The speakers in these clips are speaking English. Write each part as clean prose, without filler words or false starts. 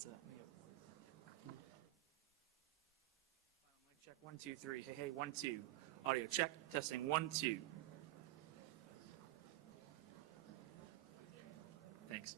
Check 1, 2, 3. Hey, hey, 1, 2. Audio check. Testing 1, 2. Thanks.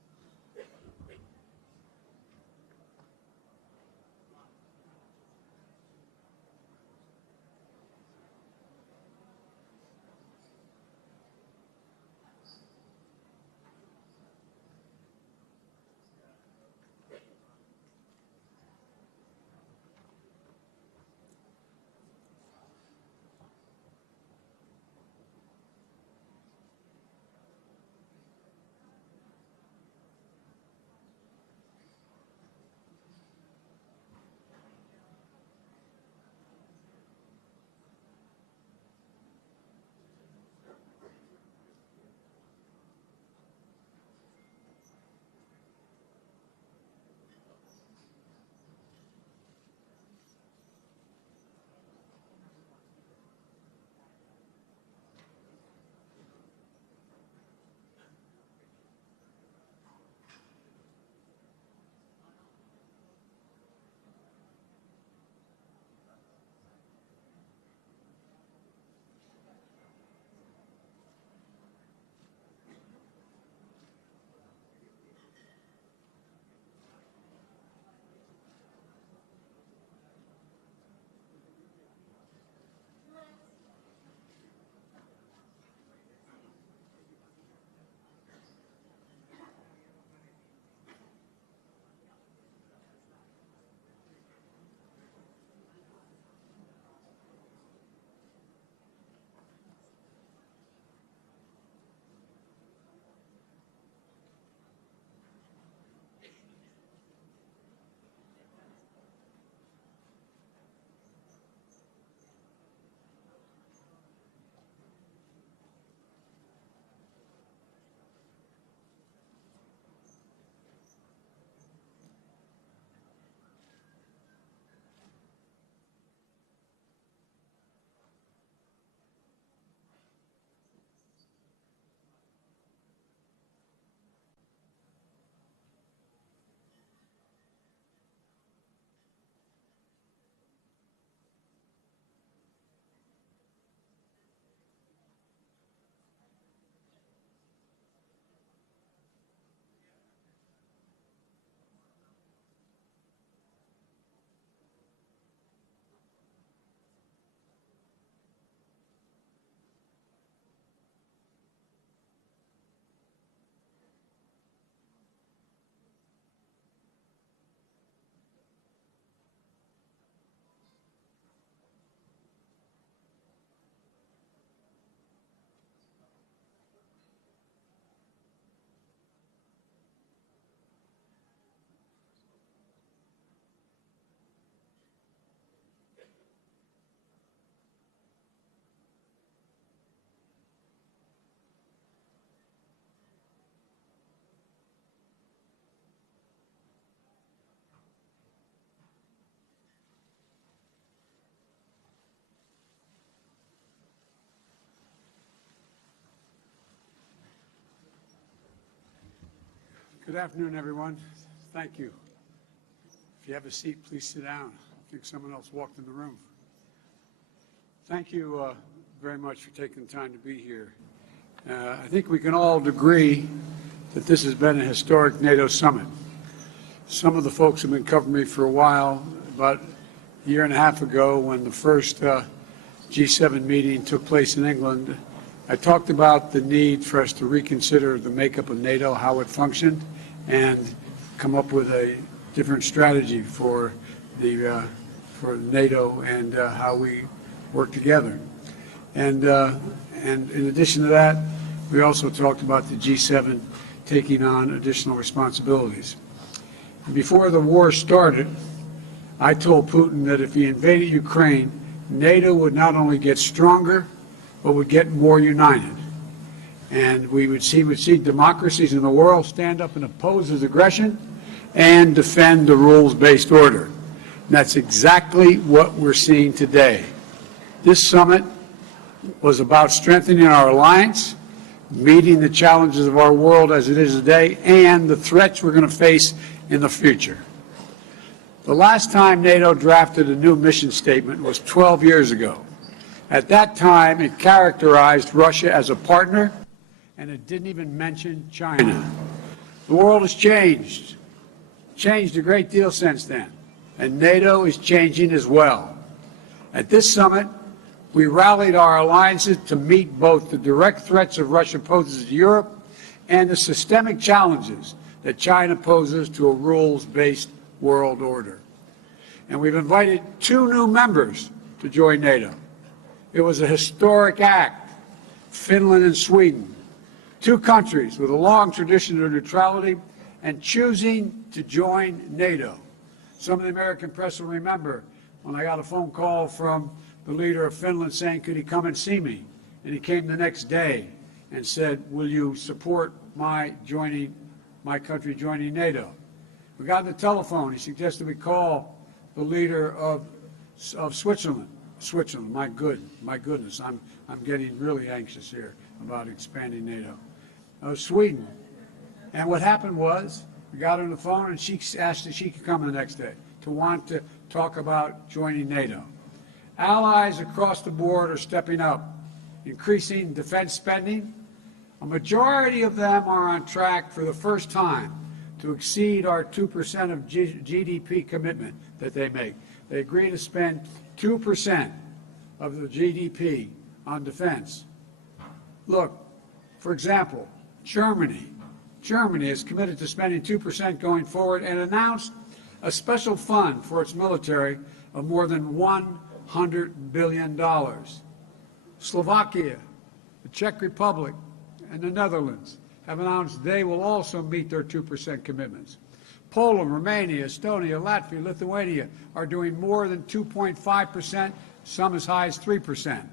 Good afternoon, everyone. Thank you. If you have a seat, please sit down. I think someone else walked in the room. Thank you very much for taking the time to be here. I think we can all agree that this has been a historic NATO summit. Some of the folks have been covering me for a while. About a year and a half ago, when the first G7 meeting took place in England, I talked about the need for us to reconsider the makeup of NATO, how it functioned, and come up with a different strategy for NATO and how we work together. And in addition to that, we also talked about the G7 taking on additional responsibilities. And before the war started, I told Putin that if he invaded Ukraine, NATO would not only get stronger, but would get more united. And we would see democracies in the world stand up and oppose his aggression and defend the rules-based order. And that's exactly what we're seeing today. This summit was about strengthening our alliance, meeting the challenges of our world as it is today, and the threats we're going to face in the future. The last time NATO drafted a new mission statement was 12 years ago. At that time, it characterized Russia as a partner, and it didn't even mention China. The world has changed a great deal since then, and NATO is changing as well. At this summit, we rallied our alliances to meet both the direct threats of Russia poses to Europe and the systemic challenges that China poses to a rules-based world order. And we've invited 2 new members to join NATO. It was a historic act, Finland and Sweden, 2 countries with a long tradition of neutrality and choosing to join NATO. Some of the American press will remember when I got a phone call from the leader of Finland saying, could he come and see me? And he came the next day and said, will you support my country joining NATO? We got on the telephone. He suggested we call the leader of Switzerland. Switzerland, my goodness, I'm getting really anxious here about expanding NATO. Sweden. And what happened was, we got her on the phone and she asked if she could come the next day to want to talk about joining NATO. Allies across the board are stepping up, increasing defense spending. A majority of them are on track for the first time to exceed our 2% of GDP commitment that they make. They agree to spend 2% of the GDP on defense. Look, for example, Germany is committed to spending 2% going forward and announced a special fund for its military of more than $100 billion. Slovakia, the Czech Republic, and the Netherlands have announced they will also meet their 2% commitments. Poland, Romania, Estonia, Latvia, Lithuania are doing more than 2.5%, some as high as 3%.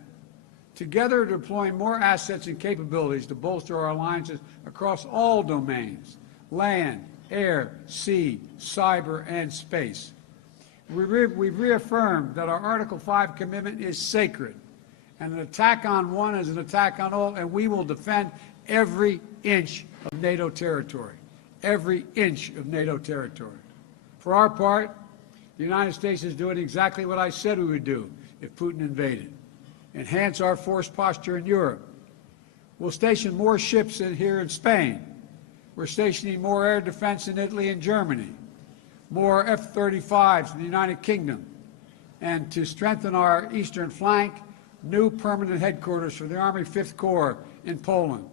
Together, deploying more assets and capabilities to bolster our alliances across all domains: land, air, sea, cyber, and space. We've reaffirmed that our Article 5 commitment is sacred, and an attack on one is an attack on all, and we will defend every inch of NATO territory. Every inch of NATO territory. For our part, the United States is doing exactly what I said we would do if Putin invaded. Enhance our force posture in Europe. We'll station more ships here in Spain. We're stationing more air defense in Italy and Germany, more F-35s in the United Kingdom, and to strengthen our eastern flank, new permanent headquarters for the Army 5th Corps in Poland.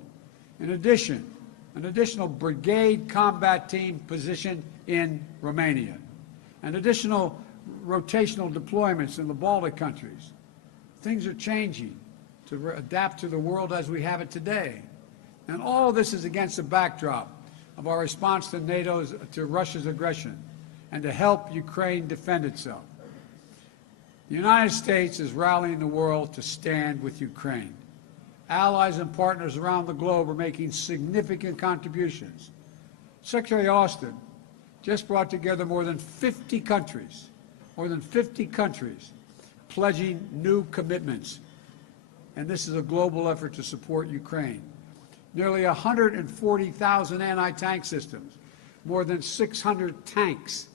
In addition, an additional brigade combat team positioned in Romania, and additional rotational deployments in the Baltic countries. Things are changing to adapt to the world as we have it today. And all of this is against the backdrop of our response to Russia's aggression and to help Ukraine defend itself. The United States is rallying the world to stand with Ukraine. Allies and partners around the globe are making significant contributions. Secretary Austin just brought together more than 50 countries, pledging new commitments. And this is a global effort to support Ukraine. Nearly 140,000 anti-tank systems, more than 600 tanks,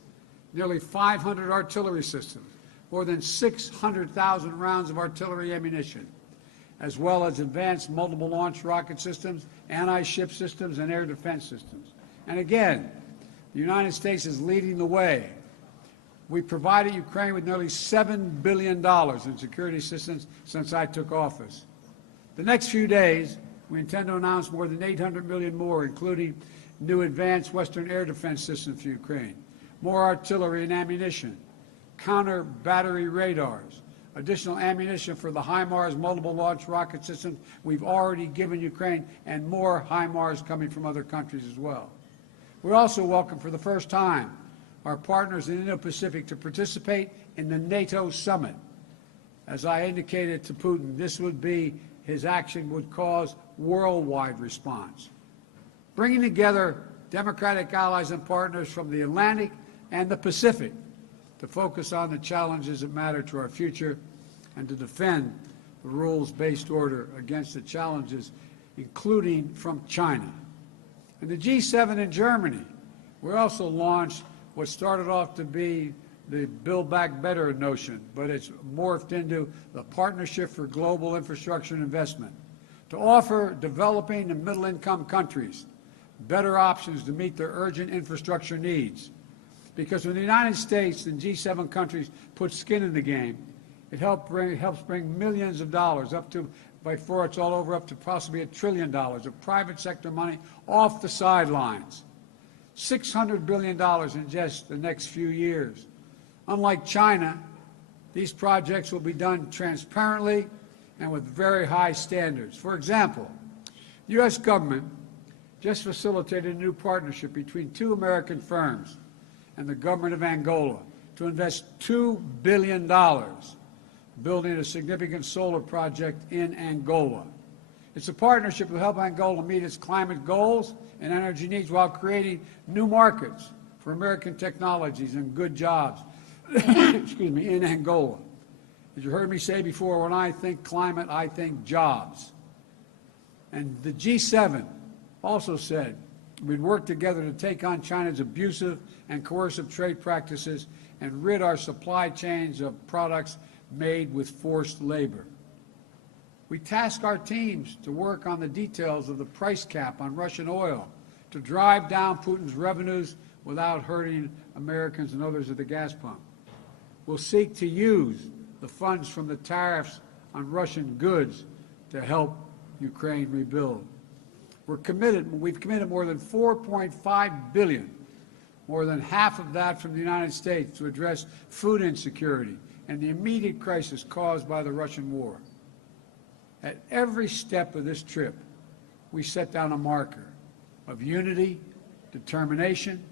nearly 500 artillery systems, more than 600,000 rounds of artillery ammunition, as well as advanced multiple launch rocket systems, anti-ship systems, and air defense systems. And again, the United States is leading the way. We provided Ukraine with nearly $7 billion in security assistance since I took office. The next few days, we intend to announce more than $800 million more, including new advanced Western air defense systems for Ukraine, more artillery and ammunition, counter battery radars, additional ammunition for the HIMARS multiple launch rocket systems we've already given Ukraine, and more HIMARS coming from other countries as well. We also welcome for the first time our partners in the Indo-Pacific to participate in the NATO summit. As I indicated to Putin, his action would cause worldwide response. Bringing together democratic allies and partners from the Atlantic and the Pacific to focus on the challenges that matter to our future and to defend the rules-based order against the challenges, including from China. In the G7 in Germany, we also launched what started off to be the Build Back Better notion, but it's morphed into the Partnership for Global Infrastructure and Investment, to offer developing and middle-income countries better options to meet their urgent infrastructure needs. Because when the United States and G7 countries put skin in the game, it helps bring millions of dollars up to, before it's all over, up to possibly $1 trillion of private sector money off the sidelines. $600 billion in just the next few years. Unlike China, these projects will be done transparently and with very high standards. For example, the U.S. government just facilitated a new partnership between two American firms and the government of Angola to invest $2 billion building a significant solar project in Angola. It's a partnership that will help Angola meet its climate goals and energy needs while creating new markets for American technologies and good jobs excuse me, in Angola. As you heard me say before, when I think climate, I think jobs. And the G7 also said we'd work together to take on China's abusive and coercive trade practices and rid our supply chains of products made with forced labor. We task our teams to work on the details of the price cap on Russian oil to drive down Putin's revenues without hurting Americans and others at the gas pump. We'll seek to use the funds from the tariffs on Russian goods to help Ukraine rebuild. We've committed more than $4.5 billion, more than half of that from the United States, to address food insecurity and the immediate crisis caused by the Russian war. At every step of this trip, we set down a marker of unity, determination,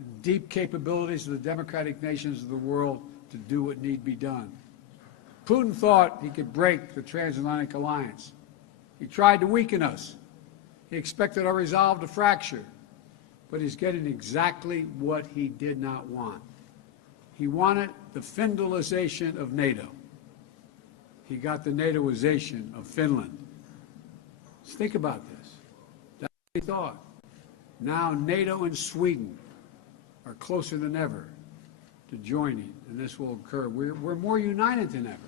and deep capabilities of the democratic nations of the world to do what need be done. Putin thought he could break the transatlantic alliance. He tried to weaken us. He expected our resolve to fracture, but he's getting exactly what he did not want. He wanted the Finlandization of NATO. He got the NATOization of Finland. Let's think about this. That's what he thought. Now NATO and Sweden are closer than ever to joining, and this will occur. We're more united than ever.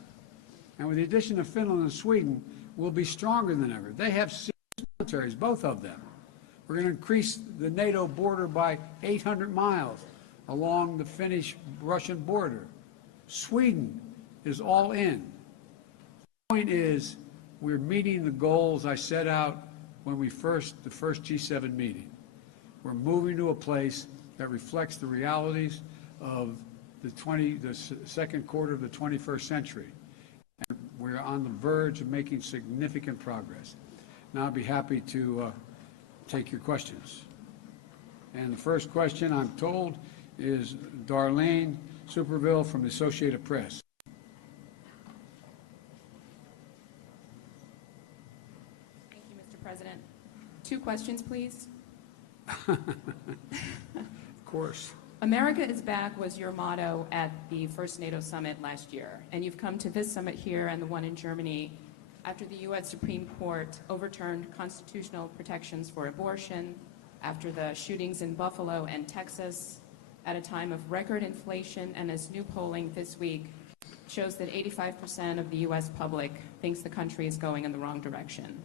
And with the addition of Finland and Sweden, we'll be stronger than ever. They have serious militaries, both of them. We're going to increase the NATO border by 800 miles along the Finnish-Russian border. Sweden is all in. The point is, we're meeting the goals I set out when the first G7 meeting. We're moving to a place that reflects the realities of the second quarter of the 21st century. And we're on the verge of making significant progress. Now I'd be happy to take your questions. And the first question, I'm told, is Darlene Superville from the Associated Press. Thank you, Mr. President. 2 questions, please. Of course. America is back was your motto at the first NATO summit last year, and you've come to this summit here and the one in Germany after the U.S. Supreme Court overturned constitutional protections for abortion, after the shootings in Buffalo and Texas, at a time of record inflation, and as new polling this week shows that 85% of the U.S. public thinks the country is going in the wrong direction.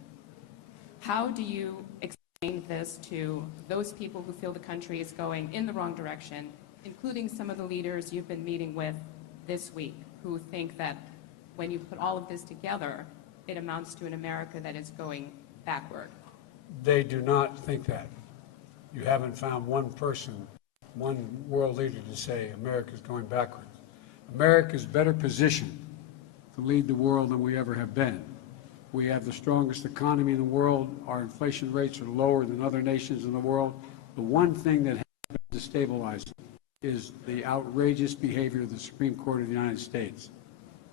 How do you explain this to those people who feel the country is going in the wrong direction, including some of the leaders you've been meeting with this week, who think that when you put all of this together, it amounts to an America that is going backward? They do not think that. You haven't found one person, one world leader to say America's going backwards. America's better positioned to lead the world than we ever have been. We have the strongest economy in the world. Our inflation rates are lower than other nations in the world. The one thing that has been destabilizing is the outrageous behavior of the Supreme Court of the United States,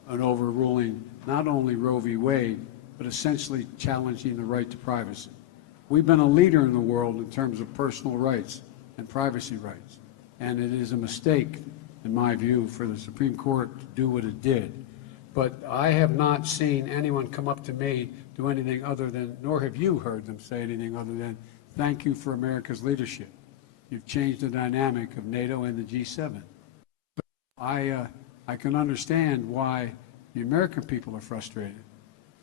an overruling not only Roe v. Wade, but essentially challenging the right to privacy. We've been a leader in the world in terms of personal rights and privacy rights, and it is a mistake, in my view, for the Supreme Court to do what it did. But I have not seen anyone come up to me do anything other than, nor have you heard them say anything other than, thank you for America's leadership. You've changed the dynamic of NATO and the G7. But I can understand why the American people are frustrated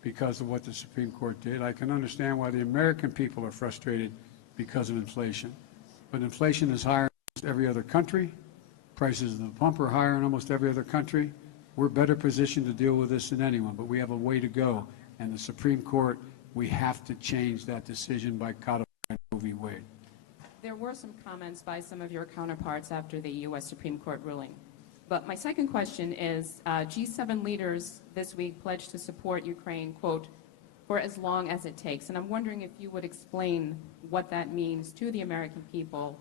because of what the Supreme Court did. I can understand why the American people are frustrated because of inflation. But inflation is higher in almost every other country. Prices of the pump are higher in almost every other country. We're better positioned to deal with this than anyone, but we have a way to go. And the Supreme Court, we have to change that decision by codifying Roe v. Wade. There were some comments by some of your counterparts after the U.S. Supreme Court ruling. But my second question is, G7 leaders this week pledged to support Ukraine, quote, for as long as it takes. And I'm wondering if you would explain what that means to the American people,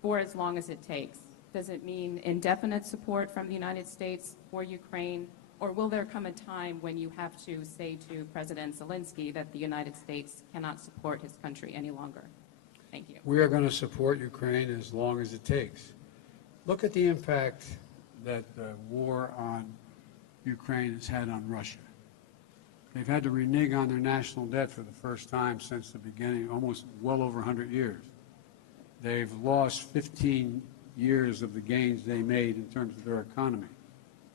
for as long as it takes. Does it mean indefinite support from the United States for Ukraine, or will there come a time when you have to say to President Zelensky that the United States cannot support his country any longer? Thank you. We are going to support Ukraine as long as it takes. Look at the impact that the war on Ukraine has had on Russia. They've had to renege on their national debt for the first time since the beginning, almost well over 100 years. They've lost 15 years of the gains they made in terms of their economy.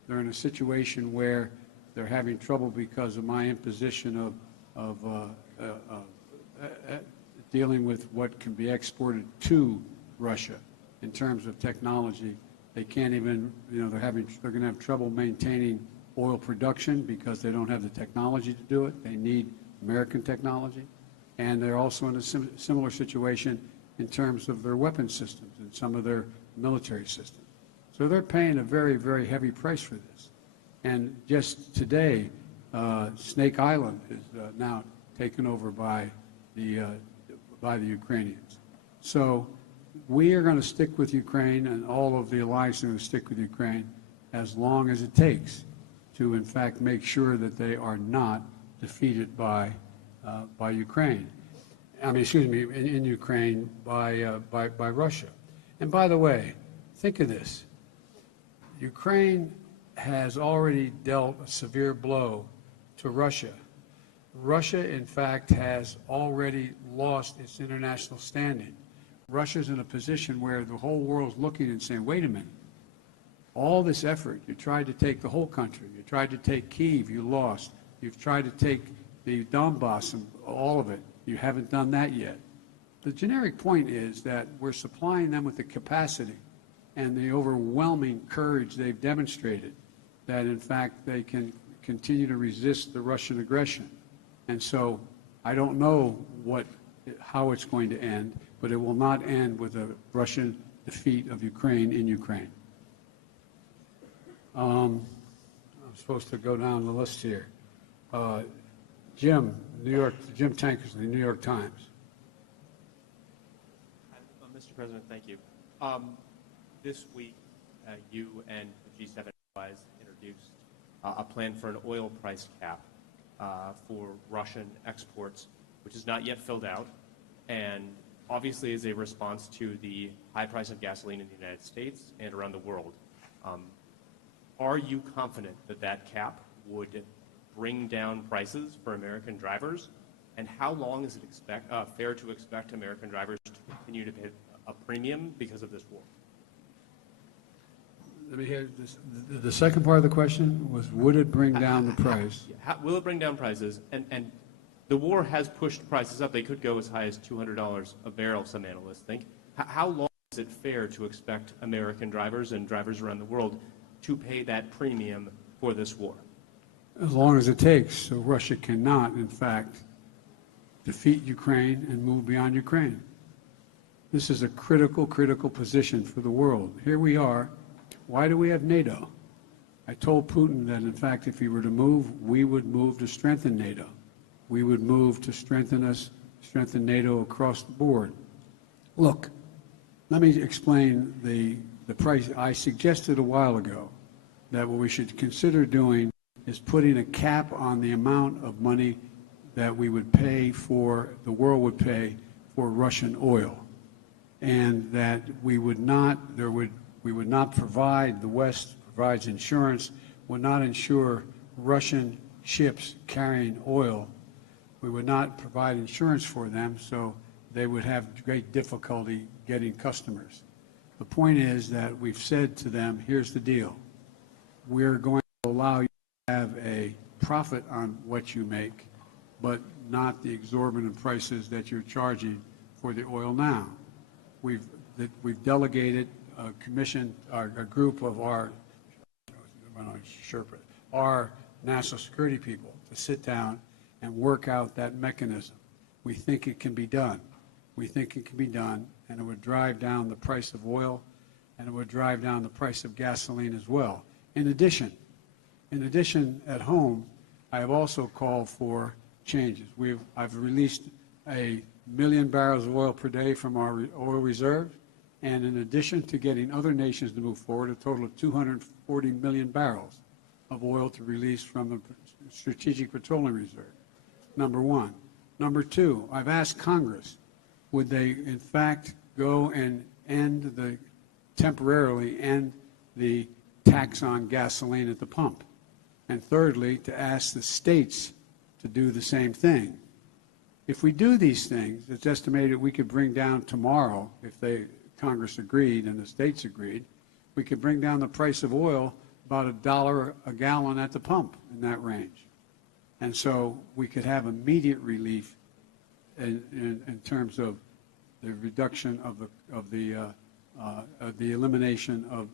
They're in a situation where they're having trouble because of my imposition of dealing with what can be exported to Russia in terms of technology. They can't even, they're going to have trouble maintaining oil production because they don't have the technology to do it. They need American technology. And they're also in a similar situation in terms of their weapon systems and some of their military systems. So they're paying a very, very heavy price for this. And just today, Snake Island is now taken over by the Ukrainians. So we are going to stick with Ukraine, and all of the alliance are going to stick with Ukraine as long as it takes to, in fact, make sure that they are not defeated by Ukraine. In Ukraine by Russia. And by the way, think of this. Ukraine has already dealt a severe blow to Russia. Russia, in fact, has already lost its international standing. Russia's in a position where the whole world's looking and saying, wait a minute, all this effort, you tried to take the whole country, you tried to take Kyiv, you lost, you've tried to take the Donbass and all of it, you haven't done that yet. The generic point is that we're supplying them with the capacity and the overwhelming courage they've demonstrated that, in fact, they can continue to resist the Russian aggression. And so I don't know how it's going to end, but it will not end with a Russian defeat of Ukraine in Ukraine. I'm supposed to go down the list here. Jim Tankersley, New York Times. Mr. President, thank you. This week, you and the G7 allies introduced a plan for an oil price cap for Russian exports, which is not yet filled out, and obviously is a response to the high price of gasoline in the United States and around the world. Are you confident that that cap would bring down prices for American drivers? And how long is it fair to expect American drivers to continue to pay a premium because of this war? Let me hear this. The second part of the question was, would it bring down the price? Will it bring down prices? And the war has pushed prices up. They could go as high as $200 a barrel, some analysts think. How long is it fair to expect American drivers and drivers around the world to pay that premium for this war? As long as it takes, so Russia cannot, in fact, defeat Ukraine and move beyond Ukraine. This is a critical position for the world. Here we are. Why do we have NATO? I told Putin that, in fact, if he were to move, we would move to strengthen NATO. We would move to strengthen NATO across the board. Look, let me explain the price. I suggested a while ago that what we should consider doing is putting a cap on the amount of money that we would pay the world would pay for Russian oil. And that we would not provide, the West provides insurance, would not insure Russian ships carrying oil. We would not provide insurance for them, so they would have great difficulty getting customers. The point is that we've said to them, here's the deal. We're going to allow you to have a profit on what you make, but not the exorbitant prices that you're charging for the oil now. We've delegated a commission, a group of our national security people to sit down and work out that mechanism. We think it can be done. We think it can be done, and it would drive down the price of oil, and it would drive down the price of gasoline as well. In addition, at home, I have also called for changes. I've released 1 million barrels of oil per day from our oil reserve, and in addition to getting other nations to move forward, a total of 240 million barrels of oil to release from the Strategic Petroleum Reserve, number one. Number two, I've asked Congress, would they in fact go and temporarily end the tax on gasoline at the pump? And thirdly, to ask the states to do the same thing. If we do these things, it's estimated we could bring down tomorrow, if Congress agreed and the states agreed, we could bring down the price of oil about $1 a gallon at the pump, in that range. And so we could have immediate relief in terms of the reduction of the elimination of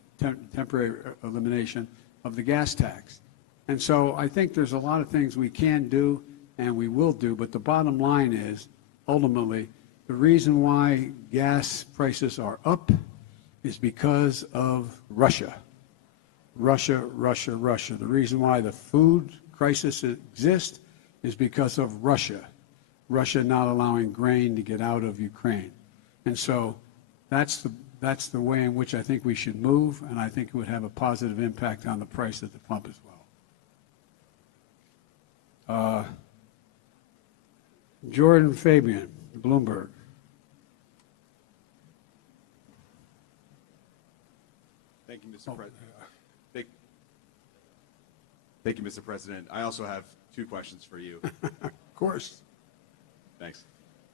temporary elimination of the gas tax. And so I think there's a lot of things we can do and we will do, but the bottom line is, ultimately, the reason why gas prices are up is because of Russia. Russia. The reason why the food crisis exists is because of Russia. Russia not allowing grain to get out of Ukraine. And so that's the way in which I think we should move, and I think it would have a positive impact on the price at the pump as well. Jordan Fabian, Bloomberg. Thank you, Mr. President. Thank you, Mr. President. I also have two questions for you. Of course. Thanks.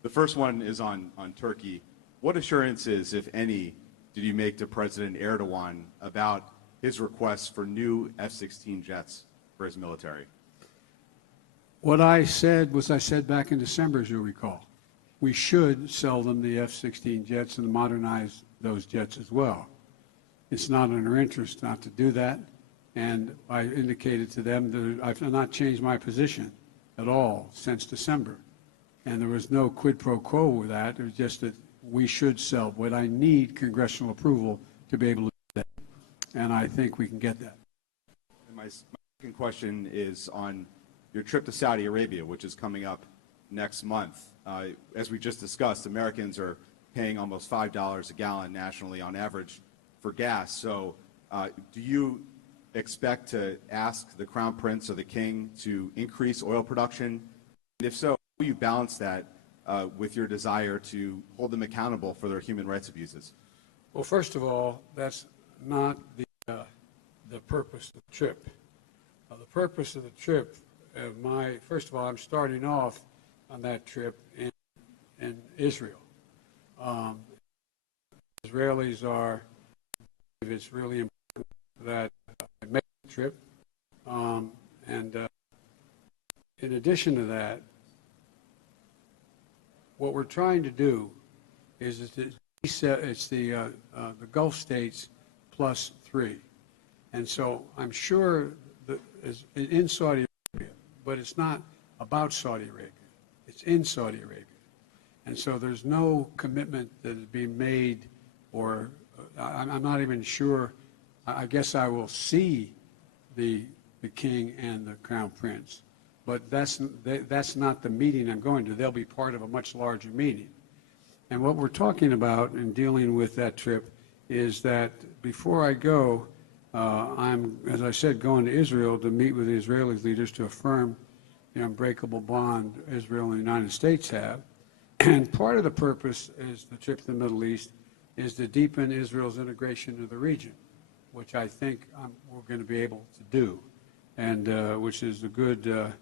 The first one is on Turkey. What assurances, if any, did you make to President Erdogan about his request for new F-16 jets for his military? What I said was I said back in December, as you recall. We should sell them the F-16 jets and modernize those jets as well. It's not in our interest not to do that, and I indicated to them that I've not changed my position at all since December. And there was no quid pro quo with that. It was just that we should sell. But I need congressional approval to be able to do that, and I think we can get that. And my second question is on your trip to Saudi Arabia, which is coming up next month. As we just discussed, Americans are paying almost $5 a gallon nationally on average for gas. So do you expect to ask the Crown Prince or the King to increase oil production? And if so, how will you balance that with your desire to hold them accountable for their human rights abuses? Well, first of all, that's not the purpose of the trip. The purpose of the trip, first of all, I'm starting off on that trip in Israel. Israelis are, it's really important that I make the trip. In addition to that, what we're trying to do is it's the Gulf states plus 3. And so I'm sure that in Saudi Arabia, but it's not about Saudi Arabia. It's in Saudi Arabia. And so there's no commitment that is being made, or I'm not even sure. I guess I will see the King and the Crown Prince. But that's not the meeting I'm going to. They'll be part of a much larger meeting. And what we're talking about in dealing with that trip is that before I go, I'm, as I said, going to Israel to meet with the Israeli leaders to affirm the unbreakable bond Israel and the United States have. And part of the purpose is the trip to the Middle East is to deepen Israel's integration into the region, which I think we're going to be able to do, and which is good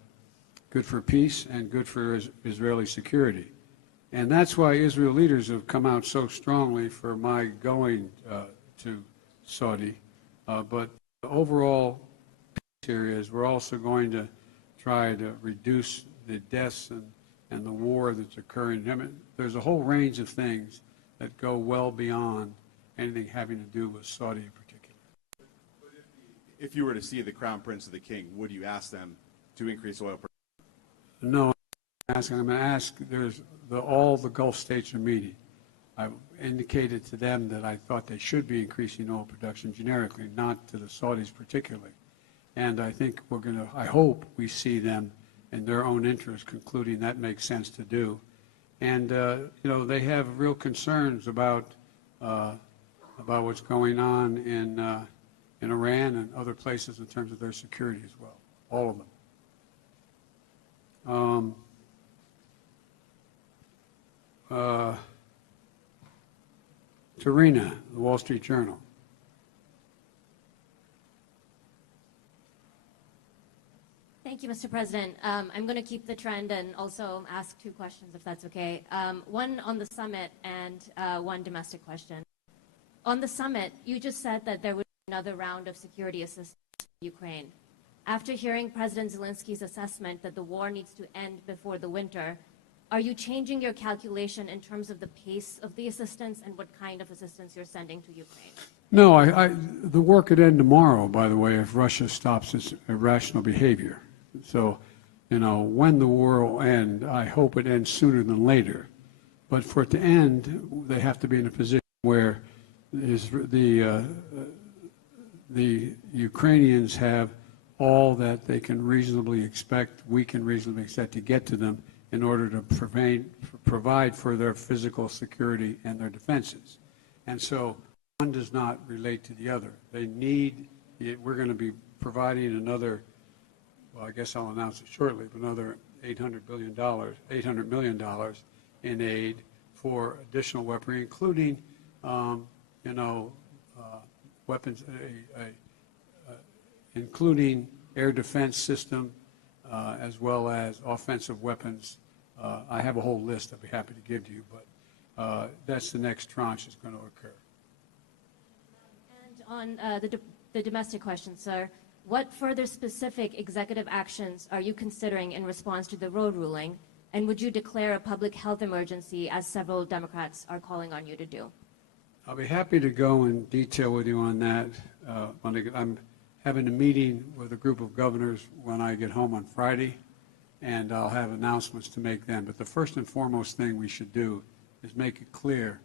for peace and good for Israeli security. And that's why Israel leaders have come out so strongly for my going to Saudi. But the overall piece here is we're also going to try to reduce the deaths and the war that's occurring. I mean, there's a whole range of things that go well beyond anything having to do with Saudi in particular. If you were to see the Crown Prince or the King, would you ask them to increase oil production? No, I'm going to ask, all the Gulf states are meeting. I've indicated to them that I thought they should be increasing oil production generically, not to the Saudis particularly. And I think I hope we see them in their own interest concluding that makes sense to do. And, they have real concerns about what's going on in Iran and other places in terms of their security as well, all of them. Tarina, the Wall Street Journal. Thank you, Mr. President. I'm going to keep the trend and also ask two questions, if that's okay. One on the summit and one domestic question. On the summit, you just said that there would be another round of security assistance to Ukraine. After hearing President Zelensky's assessment that the war needs to end before the winter, are you changing your calculation in terms of the pace of the assistance and what kind of assistance you're sending to Ukraine? No, the war could end tomorrow, by the way, if Russia stops its irrational behavior. So, when the war will end, I hope it ends sooner than later. But for it to end, they have to be in a position where the Ukrainians have all that they can reasonably expect, we can reasonably expect to get to them in order to provide for their physical security and their defenses. And so one does not relate to the other. We're going to be providing another, well, I guess I'll announce it shortly, but another $800 million in aid for additional weaponry, including, weapons, including air defense system, as well as offensive weapons. I have a whole list I'd be happy to give to you, but that's the next tranche that's going to occur. And on the domestic question, sir, what further specific executive actions are you considering in response to the Roe ruling, and would you declare a public health emergency, as several Democrats are calling on you to do? I'll be happy to go in detail with you on that. I'm having a meeting with a group of governors when I get home on Friday, and I'll have announcements to make then. But the first and foremost thing we should do is make it clear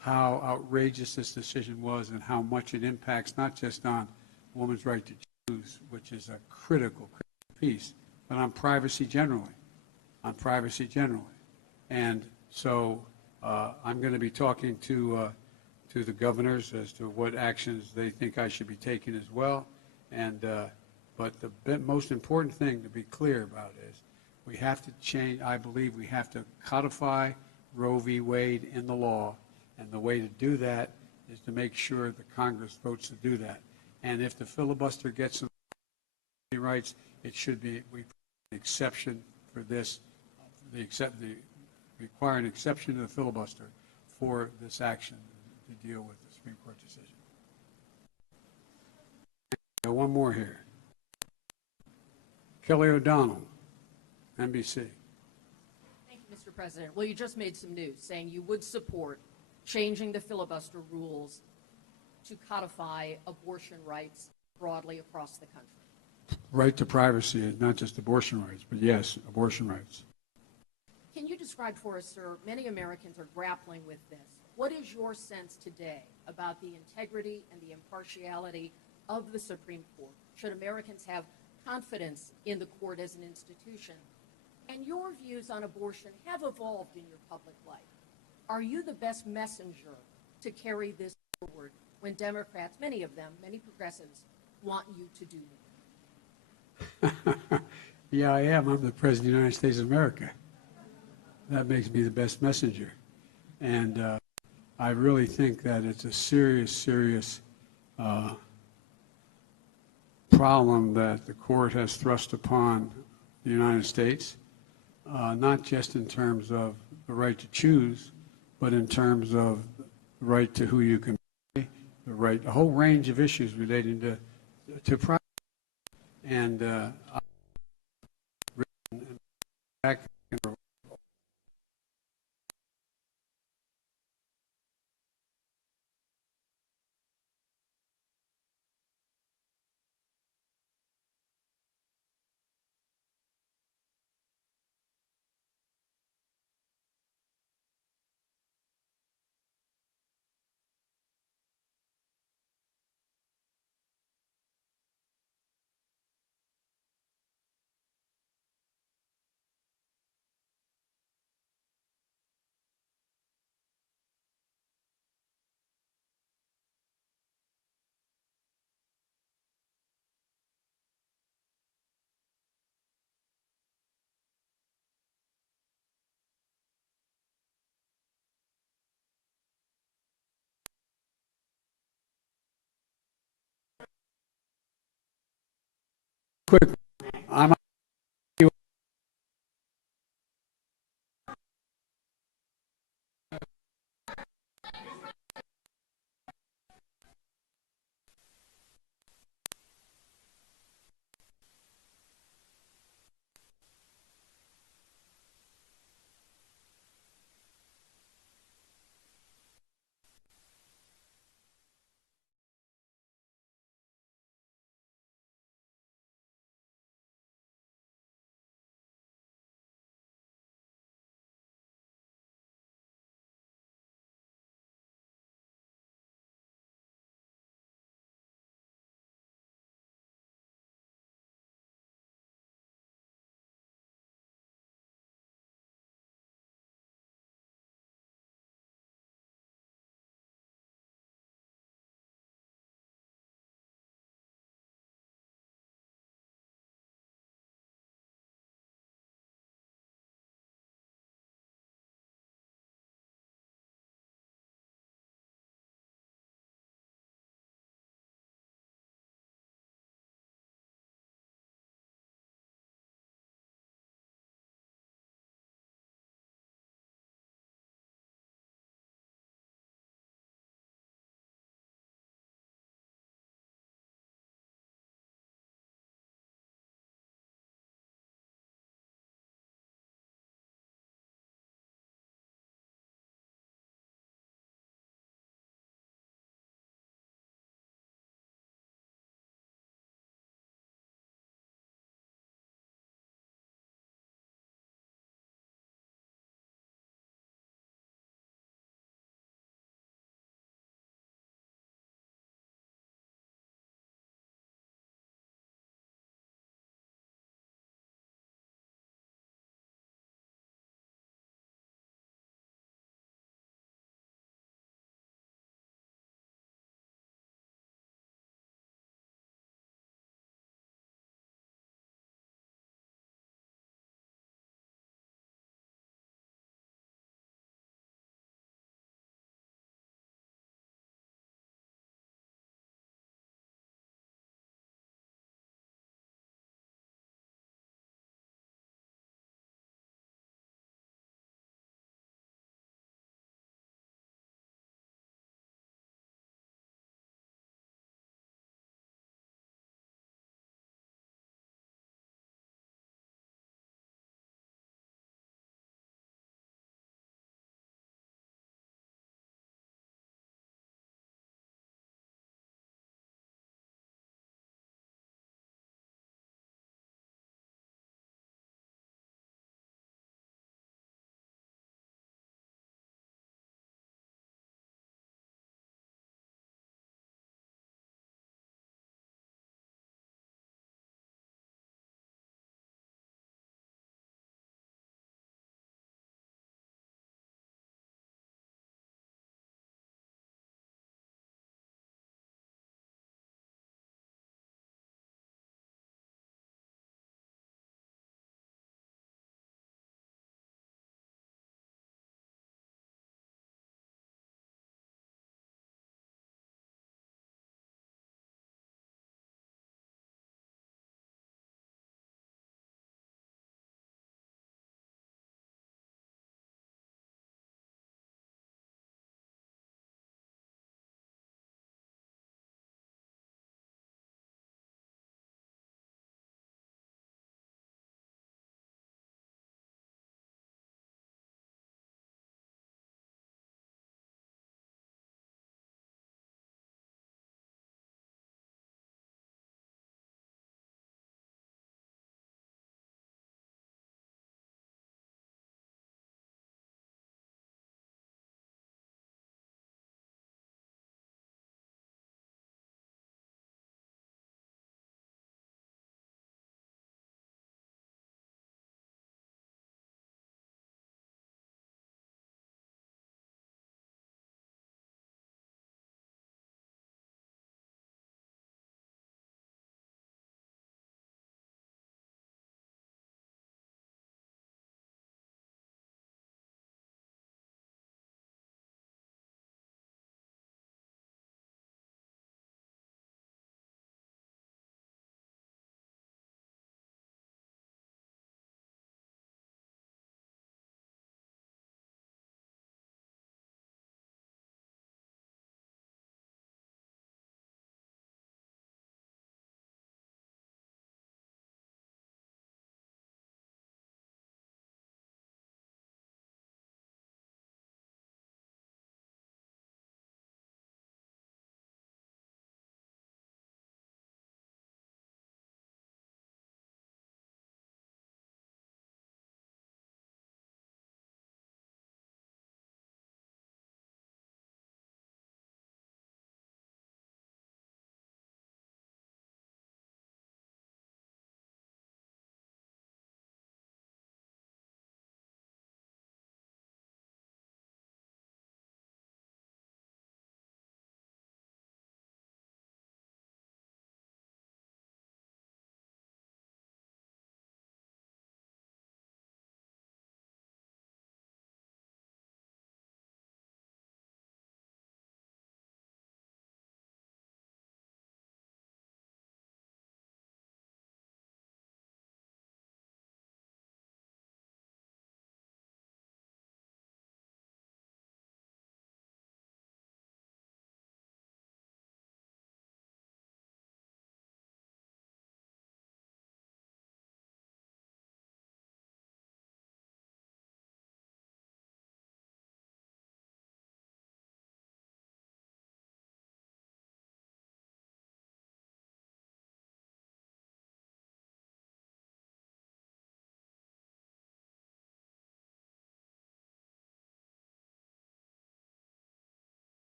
how outrageous this decision was and how much it impacts not just on a woman's right to choose, which is a critical piece, but on privacy generally. And so I'm going to be talking to the governors as to what actions they think I should be taking as well. But the most important thing to be clear about is we have to change. I believe we have to codify Roe v. Wade in the law, and the way to do that is to make sure the Congress votes to do that. And if the filibuster gets some rights, it should be an exception for this. Require an exception to the filibuster for this action to deal with the Supreme Court decision. One more here. Kelly O'Donnell, NBC. Thank you, Mr. President. Well, you just made some news saying you would support changing the filibuster rules to codify abortion rights broadly across the country. Right to privacy, not just abortion rights, but yes, abortion rights. Can you describe for us, sir, many Americans are grappling with this. What is your sense today about the integrity and the impartiality of the Supreme Court? Should Americans have confidence in the court as an institution? And your views on abortion have evolved in your public life. Are you the best messenger to carry this forward when Democrats, many of them, many progressives, want you to do more? Yeah, I am. I'm the President of the United States of America. That makes me the best messenger. And I really think that it's a serious problem that the court has thrust upon the United States, not just in terms of the right to choose, but in terms of the right to who you can pay, the right, a whole range of issues relating to privacy. And I've written back quick. I'm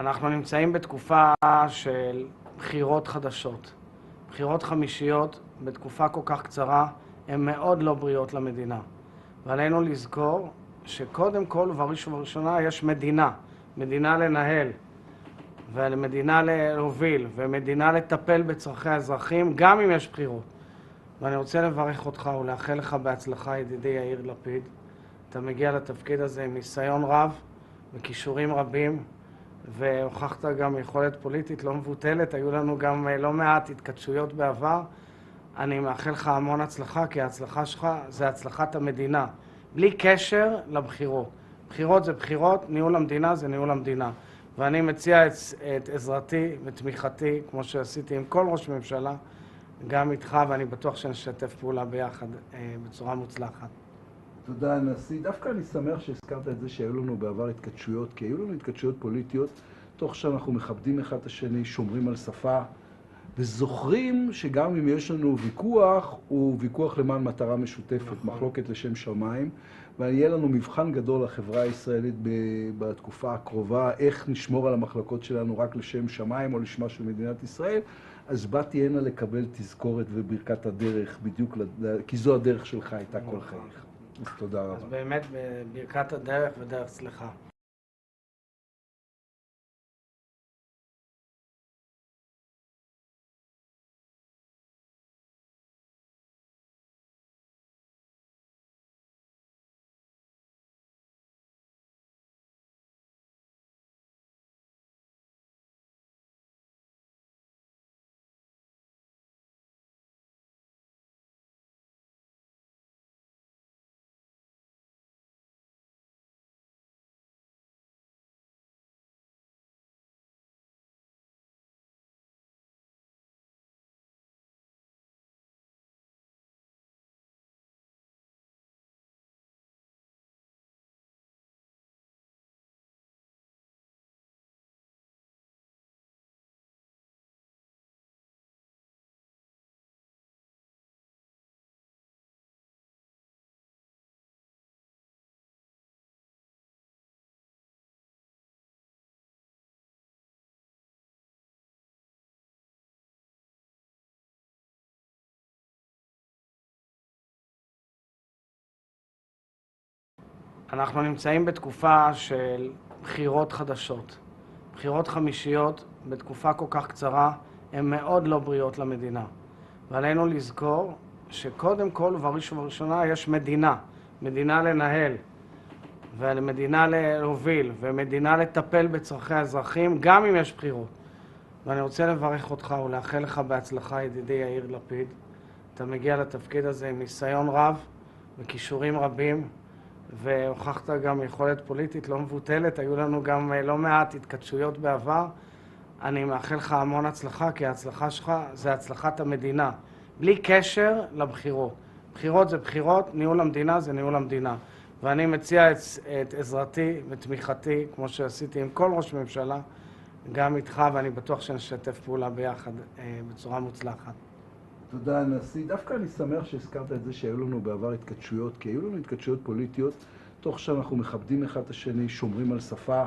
אנחנו נמצאים בתקופה של בחירות חדשות. בחירות חמישיות בתקופה כל כך קצרה הן מאוד לא בריאות למדינה. ועלינו לזכור שקודם כל ובראש ובראשונה יש מדינה לנהל ומדינה להוביל ומדינה לטפל בצרכי האזרחים גם אם יש בחירות. ואני רוצה לברך אותך ולאחל לך בהצלחה, ידידי יאיר לפיד. אתה מגיע לתפקיד הזה עם ניסיון רב וכישורים רבים, והוכחת גם יכולת פוליטית לא מבוטלת. היו לנו גם לא מעט התכתשויות בעבר. אני מאחל לך המון הצלחה, כי ההצלחה שלך זה הצלחת המדינה, בלי קשר לבחירות. בחירות זה בחירות, ניהול המדינה זה ניהול המדינה. ואני מציע את עזרתי ותמיכתי, כמו שעשיתי עם כל ראש ממשלה, גם איתך, ואני בטוח שנשתף פעולה ביחד בצורה מוצלחת. תודה, הנשיא. דווקא אני שמח שהזכרת את זה שהיו לנו בעבר התכתשויות, כי היו לנו התכתשויות פוליטיות, תוך שאנחנו מכבדים אחד את השני, שומרים על שפה, וזוכרים שגם אם יש לנו ויכוח, הוא ויכוח למען מטרה משותפת, מחלוקת לשם שמיים, ויהיה לנו מבחן גדול לחברה הישראלית בתקופה הקרובה, איך נשמור על המחלוקות שלנו רק לשם שמיים או לשמה של מדינת ישראל. אז באתי הנה לקבל תזכורת וברכת הדרך, בדיוק, כי זו הדרך שלך הייתה כל חייך. אז תודה רבה. אז באמת ברכת הדרך ודרך סליחה. אנחנו נמצאים בתקופה של בחירות חדשות. בחירות חמישיות בתקופה כל כך קצרה הן מאוד לא בריאות למדינה. ועלינו לזכור שקודם כל ובראש ובראשונה יש מדינה לנהל ומדינה להוביל ומדינה לטפל בצרכי האזרחים גם אם יש בחירות. ואני רוצה לברך אותך ולאחל לך בהצלחה, ידידי יאיר לפיד. אתה מגיע לתפקיד הזה עם ניסיון רב וכישורים רבים, והוכחת גם יכולת פוליטית לא מבוטלת. היו לנו גם לא מעט התכתשויות בעבר. אני מאחל לך המון הצלחה, כי ההצלחה שלך זה הצלחת המדינה, בלי קשר לבחירות. בחירות זה בחירות, ניהול המדינה זה ניהול המדינה. ואני מציע את עזרתי ותמיכתי, כמו שעשיתי עם כל ראש ממשלה, גם איתך, ואני בטוח שנשתף פעולה ביחד בצורה מוצלחת. תודה, הנשיא. דווקא אני שמח שהזכרת את זה שהיו לנו בעבר התכתשויות, כי היו לנו התכתשויות פוליטיות, תוך שאנחנו מכבדים אחד את השני, שומרים על שפה,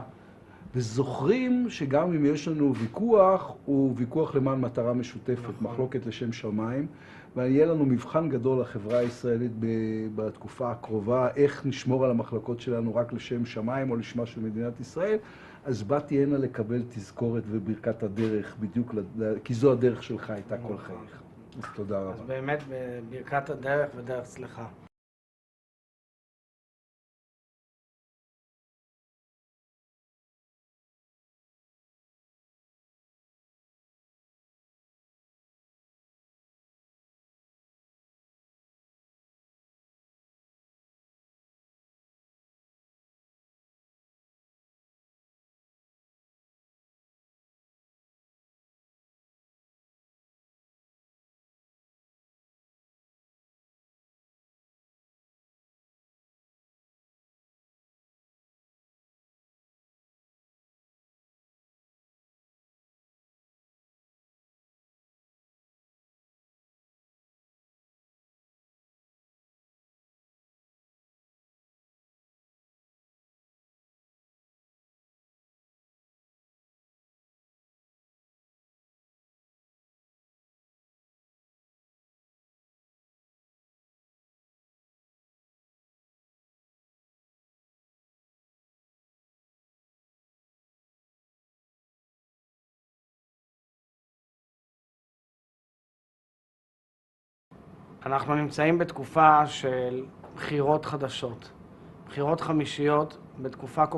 וזוכרים שגם אם יש לנו ויכוח, הוא ויכוח למען מטרה משותפת, מחלוקת לשם שמיים, ויהיה לנו מבחן גדול לחברה הישראלית בתקופה הקרובה, איך נשמור על המחלוקות שלנו רק לשם שמיים או לשמה של מדינת ישראל. אז באתי הנה לקבל תזכורת וברכת הדרך, בדיוק, כי זו הדרך שלך הייתה כל חייך. אז תודה רבה. אז באמת ברכת הדרך ודרך סליחה. אנחנו נמצאים בתקופה של בחירות חדשות. בחירות חמישיות בתקופה כל